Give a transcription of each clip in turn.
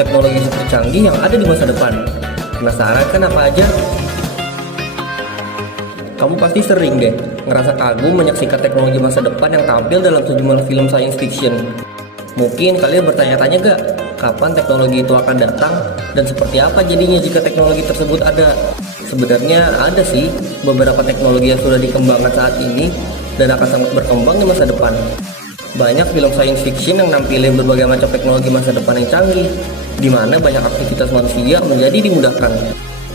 Teknologi super canggih yang ada di masa depan. Penasaran kan apa aja? Kamu pasti sering deh ngerasa kagum menyaksikan teknologi masa depan yang tampil dalam sejumlah film science fiction. Mungkin kalian bertanya-tanya gak, kapan teknologi itu akan datang dan seperti apa jadinya jika teknologi tersebut ada? Sebenarnya ada sih beberapa teknologi yang sudah dikembangkan saat ini dan akan sangat berkembang di masa depan. Banyak film science fiction yang nampilin berbagai macam teknologi masa depan yang canggih, di mana banyak aktivitas manusia menjadi dimudahkan.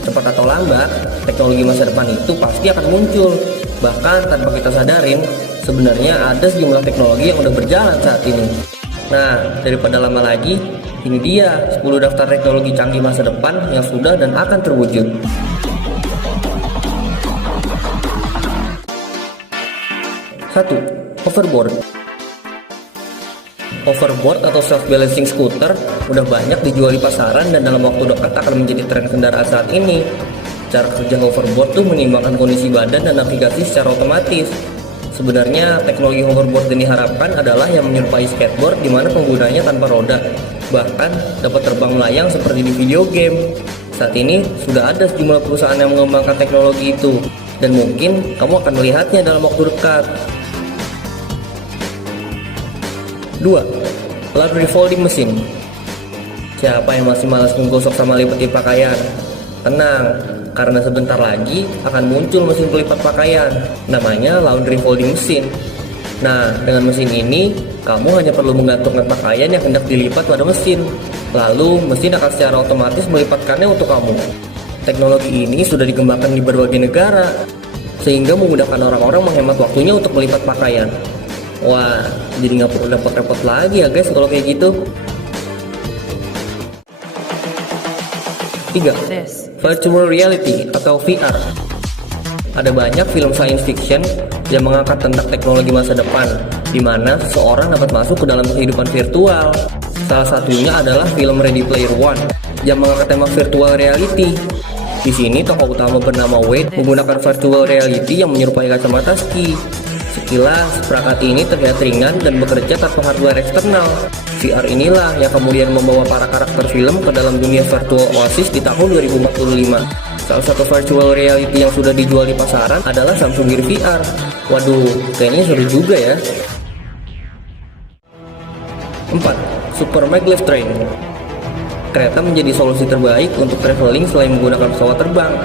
Cepat atau lambat, teknologi masa depan itu pasti akan muncul. Bahkan tanpa kita sadarin, sebenarnya ada sejumlah teknologi yang udah berjalan saat ini. Nah, daripada lama lagi, ini dia 10 daftar teknologi canggih masa depan yang sudah dan akan terwujud. 1. Hoverboard. Hoverboard atau self-balancing scooter udah banyak dijual di pasaran dan dalam waktu dekat akan menjadi tren kendaraan saat ini. Cara kerja hoverboard tuh menyeimbangkan kondisi badan dan navigasi secara otomatis. Sebenarnya teknologi hoverboard yang diharapkan adalah yang menyerupai skateboard di mana penggunanya tanpa roda, bahkan dapat terbang melayang seperti di video game. Saat ini sudah ada sejumlah perusahaan yang mengembangkan teknologi itu dan mungkin kamu akan melihatnya dalam waktu dekat. 2. Laundry folding machine. Siapa yang masih malas menggosok sama lipetin pakaian? Tenang, karena sebentar lagi akan muncul mesin pelipat pakaian, namanya laundry folding machine. Nah, dengan mesin ini, kamu hanya perlu menggantungkan pakaian yang hendak dilipat pada mesin. Lalu, mesin akan secara otomatis melipatkannya untuk kamu. Teknologi ini sudah dikembangkan di berbagai negara, sehingga memudahkan orang-orang menghemat waktunya untuk melipat pakaian. Wah, jadi nggak perlu repot-repot lagi ya guys kalau kayak gitu. 3. Virtual reality atau VR. Ada banyak film science fiction yang mengangkat tentang teknologi masa depan, di mana seseorang dapat masuk ke dalam kehidupan virtual. Salah satunya adalah film Ready Player One yang mengangkat tema virtual reality. Di sini tokoh utama bernama Wade menggunakan virtual reality yang menyerupai kacamata ski. Sekilas, perangkat ini terlihat ringan dan bekerja tanpa hardware eksternal. VR inilah yang kemudian membawa para karakter film ke dalam dunia virtual Oasis di tahun 2045. Salah satu virtual reality yang sudah dijual di pasaran adalah Samsung Gear VR. Waduh, kayaknya seru juga ya. 4. Super Maglev Train. Kereta menjadi solusi terbaik untuk traveling selain menggunakan pesawat terbang.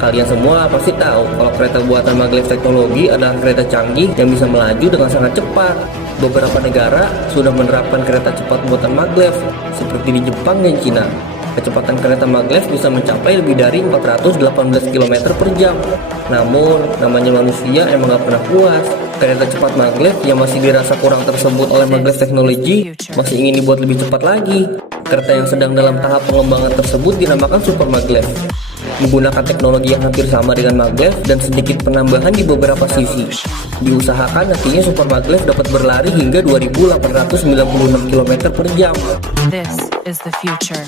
Kalian semua pasti tahu kalau kereta buatan maglev teknologi adalah kereta canggih yang bisa melaju dengan sangat cepat. Beberapa negara sudah menerapkan kereta cepat buatan maglev, seperti di Jepang dan Cina. Kecepatan kereta maglev bisa mencapai lebih dari 418 km per jam. Namun, namanya manusia emang gak pernah puas. Kereta cepat maglev yang masih dirasa kurang tersebut oleh maglev teknologi masih ingin dibuat lebih cepat lagi. Kereta yang sedang dalam tahap pengembangan tersebut dinamakan super maglev, menggunakan teknologi yang hampir sama dengan maglev dan sedikit penambahan di beberapa sisi. Diusahakan nantinya super maglev dapat berlari hingga 2.896 km per jam. This is the future.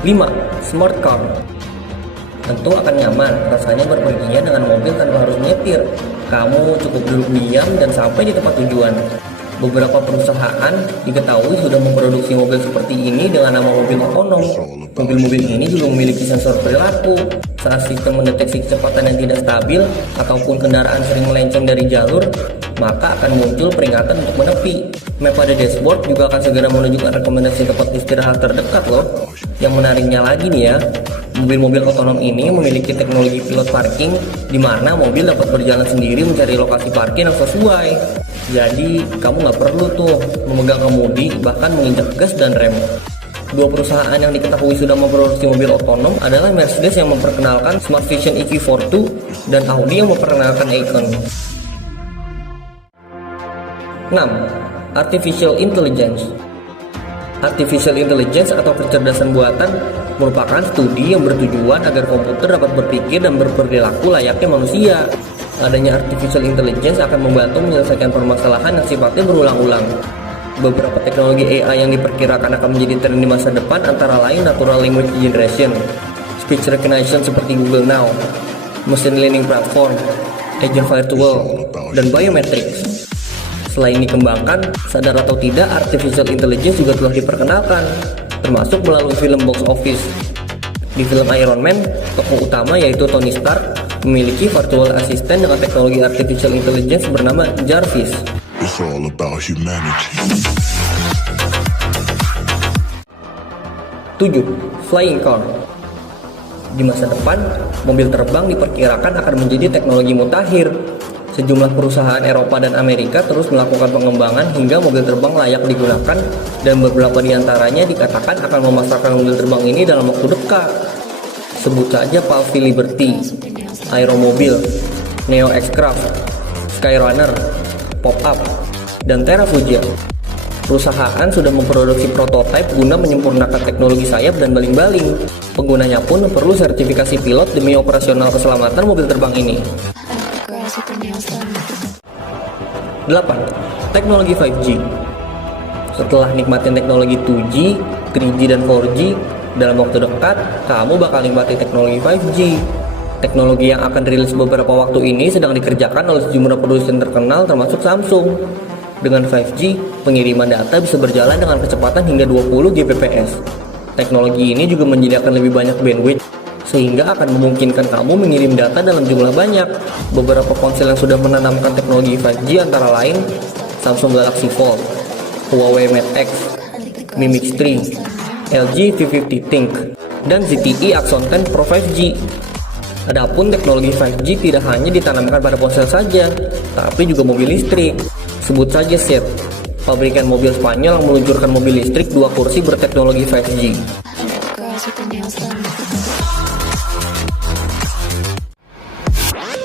5. Smart car. Tentu akan nyaman rasanya berpergian dengan mobil tanpa harus nyetir. Kamu cukup duduk diam dan sampai di tempat tujuan. Beberapa perusahaan diketahui sudah memproduksi mobil seperti ini dengan nama mobil otonom. Mobil-mobil ini juga memiliki sensor perilaku. Saat sistem mendeteksi kecepatan yang tidak stabil ataupun kendaraan sering melenceng dari jalur, maka akan muncul peringatan untuk menepi. Map pada dashboard juga akan segera menunjukkan rekomendasi tempat istirahat terdekat loh. Yang menariknya lagi nih ya, mobil-mobil otonom ini memiliki teknologi pilot parking, di mana mobil dapat berjalan sendiri mencari lokasi parkir yang sesuai. Jadi kamu nggak perlu tuh memegang kemudi, bahkan menginjak gas dan rem. Dua perusahaan yang diketahui sudah memproduksi mobil otonom adalah Mercedes yang memperkenalkan Smart Vision EV42 dan Audi yang memperkenalkan Icon. 6. Artificial Intelligence. Artificial Intelligence atau kecerdasan buatan merupakan studi yang bertujuan agar komputer dapat berpikir dan berperilaku layaknya manusia. Adanya Artificial Intelligence akan membantu menyelesaikan permasalahan yang sifatnya berulang-ulang. Beberapa teknologi AI yang diperkirakan akan menjadi tren di masa depan antara lain Natural Language Generation, Speech Recognition seperti Google Now, Machine Learning Platform, Agent Virtual, dan Biometrics. Selain dikembangkan, sadar atau tidak, Artificial Intelligence juga telah diperkenalkan, termasuk melalui film box office. Di film Iron Man, tokoh utama yaitu Tony Stark memiliki virtual assistant dengan teknologi Artificial Intelligence bernama Jarvis. It's all about humanity. 7. Flying car. Di masa depan, mobil terbang diperkirakan akan menjadi teknologi mutakhir. Sejumlah perusahaan Eropa dan Amerika terus melakukan pengembangan hingga mobil terbang layak digunakan, dan beberapa di antaranya dikatakan akan memasarkan mobil terbang ini dalam waktu dekat. Sebut saja Palfy Liberty, Aeromobile, Neo X-Craft, Skyrunner, Pop-Up, dan Terrafugia. Perusahaan sudah memproduksi prototipe guna menyempurnakan teknologi sayap dan baling-baling. Penggunanya pun perlu sertifikasi pilot demi operasional keselamatan mobil terbang ini. 8. Teknologi 5G. Setelah nikmatin teknologi 2G, 3G, dan 4G, dalam waktu dekat, kamu bakal nikmati teknologi 5G. Teknologi yang akan rilis beberapa waktu ini sedang dikerjakan oleh sejumlah produsen terkenal termasuk Samsung. Dengan 5G, pengiriman data bisa berjalan dengan kecepatan hingga 20 Gbps. Teknologi ini juga menyediakan lebih banyak bandwidth, sehingga akan memungkinkan kamu mengirim data dalam jumlah banyak. Beberapa ponsel yang sudah menanamkan teknologi 5G antara lain Samsung Galaxy Fold, Huawei Mate X, Mi Mix 3, LG V50 Think, dan ZTE Axon 10 Pro 5G. Adapun teknologi 5G tidak hanya ditanamkan pada ponsel saja, tapi juga mobil listrik. Sebut saja Seat, pabrikan mobil Spanyol yang meluncurkan mobil listrik 2 kursi berteknologi 5G.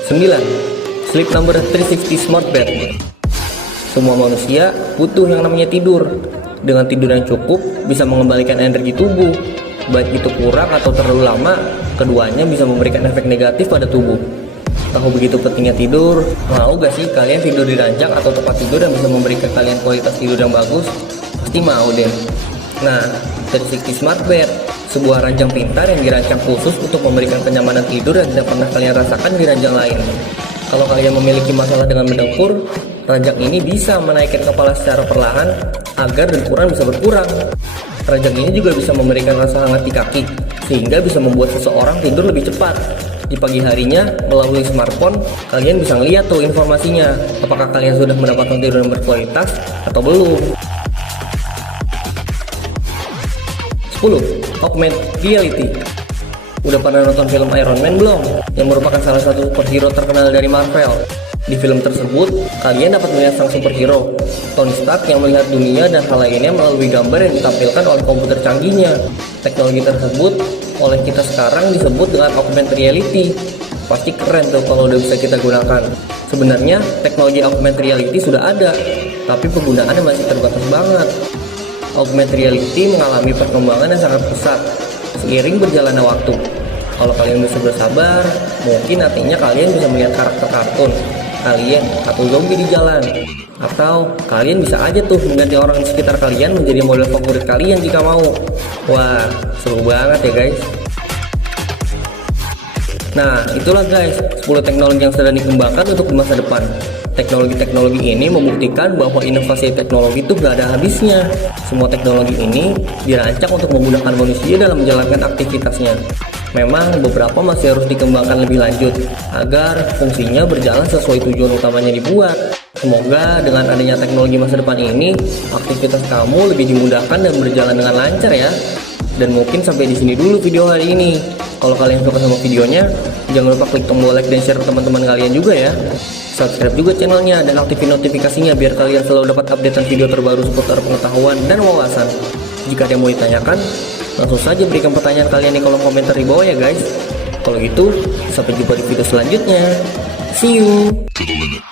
9. Sleep Number 360 Smart Bed. Semua manusia butuh yang namanya tidur. Dengan tidur yang cukup, bisa mengembalikan energi tubuh. Baik itu kurang atau terlalu lama, keduanya bisa memberikan efek negatif pada tubuh. Tahu begitu pentingnya tidur? Mau gak sih kalian tidur di ranjang atau tempat tidur yang bisa memberikan kalian kualitas tidur yang bagus? Pasti mau deh. Nah, 360 Smart Bed, sebuah ranjang pintar yang dirancang khusus untuk memberikan kenyamanan tidur yang tidak pernah kalian rasakan di ranjang lain. Kalau kalian memiliki masalah dengan mendengkur, ranjang ini bisa menaikkan kepala secara perlahan agar dengkuran bisa berkurang. Ranjang ini juga bisa memberikan rasa hangat di kaki, sehingga bisa membuat seseorang tidur lebih cepat. Di pagi harinya, melalui smartphone, kalian bisa ngeliat tuh informasinya, apakah kalian sudah mendapatkan tidur yang berkualitas atau belum. 10. Augmented Reality. Udah pernah nonton film Iron Man belum? Yang merupakan salah satu superhero terkenal dari Marvel. Di film tersebut, kalian dapat melihat sang superhero, Tony Stark, yang melihat dunia dan hal lainnya melalui gambar yang ditampilkan oleh komputer canggihnya. Teknologi tersebut oleh kita sekarang disebut dengan augmented reality. Pasti keren tuh kalau udah bisa kita gunakan. Sebenarnya teknologi augmented reality sudah ada, tapi penggunaannya masih terbatas banget. Augmented reality mengalami perkembangan yang sangat pesat seiring berjalannya waktu. Kalau kalian bisa bersabar, mungkin nantinya kalian bisa melihat karakter kartun kalian atau zombie di jalan, atau kalian bisa aja tuh mengganti orang di sekitar kalian menjadi model favorit kalian jika mau. Wah, seru banget ya guys. Nah, itulah guys 10 teknologi yang sedang dikembangkan untuk masa depan. Teknologi-teknologi ini membuktikan bahwa inovasi teknologi itu gak ada habisnya. Semua teknologi ini dirancang untuk memudahkan manusia dalam menjalankan aktivitasnya. Memang beberapa masih harus dikembangkan lebih lanjut agar fungsinya berjalan sesuai tujuan utamanya dibuat. Semoga dengan adanya teknologi masa depan ini, aktivitas kamu lebih dimudahkan dan berjalan dengan lancar ya. Dan mungkin sampai di sini dulu video hari ini. Kalau kalian suka sama videonya, jangan lupa klik tombol like dan share ke teman-teman kalian juga ya. Subscribe juga channelnya dan aktifin notifikasinya biar kalian selalu dapat updatean video terbaru seputar pengetahuan dan wawasan. Jika ada yang mau ditanyakan, langsung saja berikan pertanyaan kalian di kolom komentar di bawah ya guys. Kalau gitu, sampai jumpa di video selanjutnya. See you. To the limit.